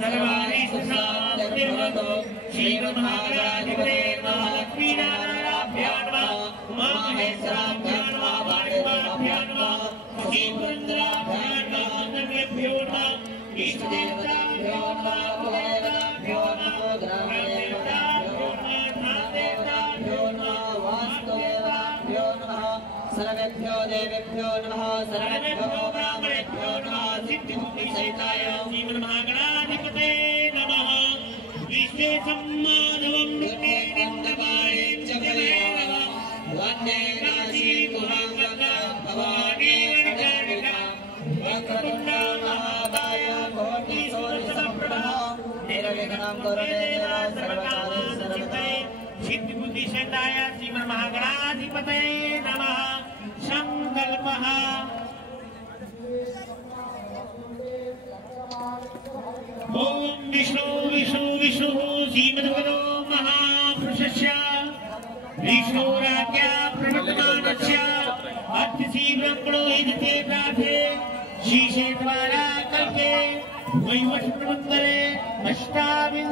सर्वाणि सुशान्तिर्भवतु श्रीमन्महागणाधिपते महालक्ष्मी नारायणाभ्यां नमः उमामहेश्वराभ्यां नमः वाणिज्याभ्यां नमः श्रीपुरन्दराभ्यां नमः अन्यभ्यो नमः इष्टदेवताभ्यो नमः भगवताभ्यो नमः ग्रामदेवताभ्यो नमः देवताभ्यो नमः वास्तुदेवताभ्यो नमः सर्वेभ्यो देवेभ्यो नमः सर्वेभ्यो ब्राह्मणेभ्यो नमः सिद्धिबुद्धिसहिताय श्रीमन्महागणाधिपते नमः विश्वेशं माधवं नित्यनिन्दपायं च नमः वन्दे काशीपुराङ्गना भवानी वरदायिका वक्रतुण्डा महाकाय कोटि सूर्यसमप्रभा निर्विघ्नं कुरुते सर्वकार्येषु सिद्धिबुद्धिसहिताय श्रीमन्महागणाधिपते नमः संकल्पः ओम विष्णु विष्णु विष्णु श्रीमद्गुरो महापुरुषस्य विष्णुराज्ञा प्रवर्तमानस्य अत्यशीघ्रं पुरोहिते प्राथे शीशे द्वारा कल्पे वैवस्वतमन्तरे अष्टाविंशति